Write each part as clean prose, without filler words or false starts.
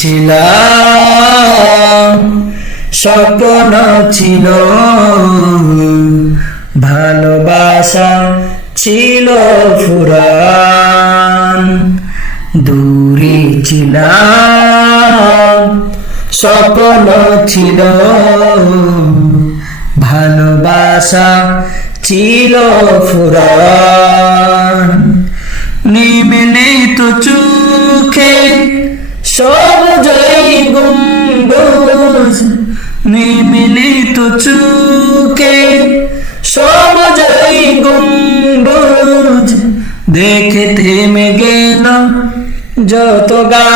ছিলাম স্বপ্ন ছিল ভালোবাসা ছিল ফুরান দূরে ছিলাম স্বপ্ন ছিল ভালোবাসা ছিল ফুরান নিমিলিত চোখে সবজই গম্বুজ নিমিলিত চোখে সবজই গম্বুজ দেখে থেমে গেল যত গান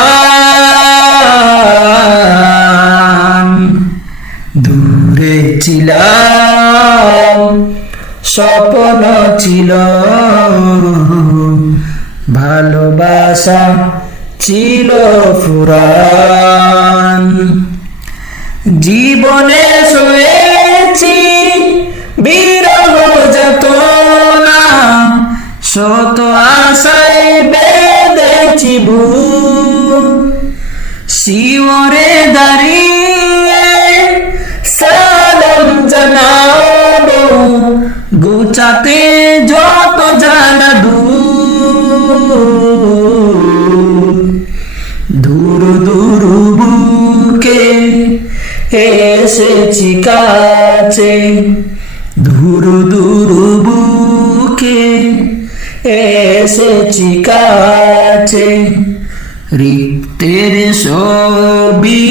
দূরে ছিলাম স্বপ্ন ছিল ভালোবাসা ছিল ফুরান জীবনে সয়েছি বিরহ যাতনা শত আশায় বেঁধেছি বুক শিওরে দাঁড়িয়ে সালাম জানাবো গুছাতে যত জানা দূর দূর বুকে এসেছি কাছে দূর দূর বুকে এসেছি কাছে রিক্তের ছবি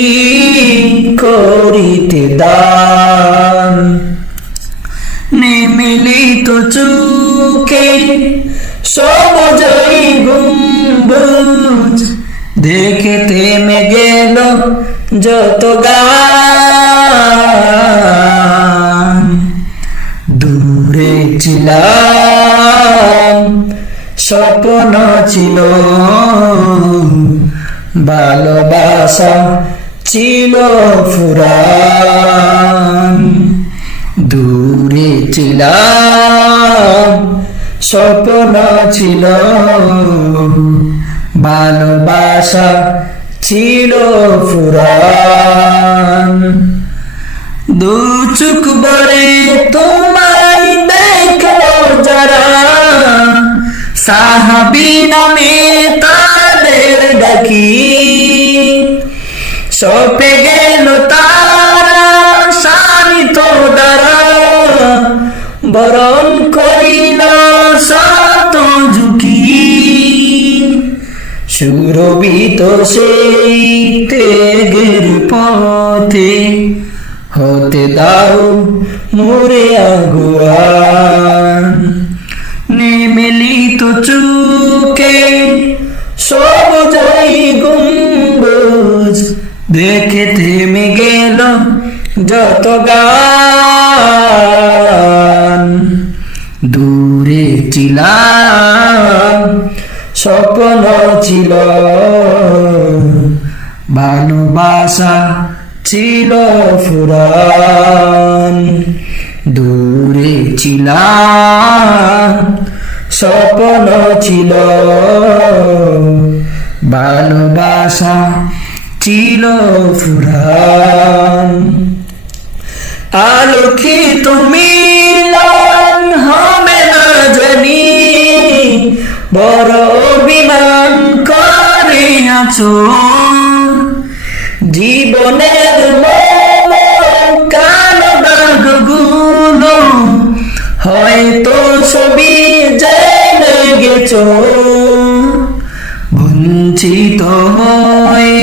করিতে দান নিমিলিত চোখে সবজই গম্বুজ দেখে থেমে গেল যত গান দূরে ছিলাম স্বপ্ন ছিল ভালোবাসা ছিল ফুরান দূরে ছিলাম স্বপ্ন ছিল ভালোবাসা ছিল ফুরান দু চোখ ভরে তোমায় দেখো যারা সাহাবী নামে তাদের ডাকি সপে গেল তারা শানিত দ্বারা বরণ করিল শত ঝুঁকি সুরভিত সেই ত্যাগের পথে হতে দাও মোরে আগুয়ান নিমিলিত চোখে সবজই গম্বুজ দেখে থেমে গেল যত গান দূরে ছিলাম স্বপ্ন ছিল ভালোবাসা ছিল ফুরান দূরে ছিলাম স্বপ্ন ছিল ভালোবাসা ছিল ফুরান আলোকিত মিলন হবে না জানি বড় অভিমান করে আছো জীবনের কালো দাগগুলো হয়তো ছবি জেনে গেছো বঞ্চিত হয়ে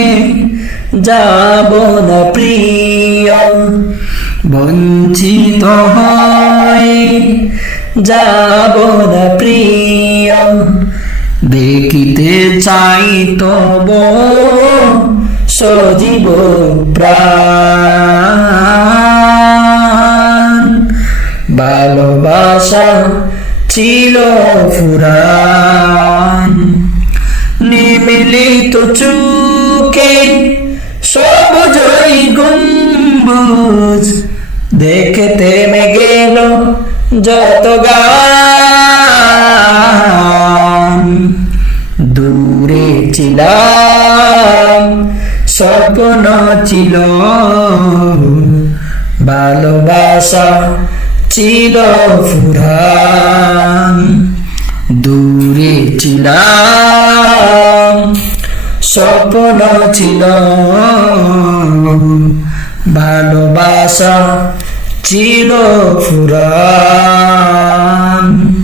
যাব না প্রিয় বঞ্চিত হয়ে যাব না প্রিয় দেখিতে চাই তব সজীব প্রাণ ভালোবাসা ছিল ফুরান নিমিলিত চোখে সবজই গম্বুজ দেখে থেমে গেল যত গান দূরে ছিলাম স্বপ্ন ছিল, ভালোবাসা ছিল ফুরান। দূরে ছিলাম, স্বপ্ন ছিল, ভালোবাসা ছিল ফুরান।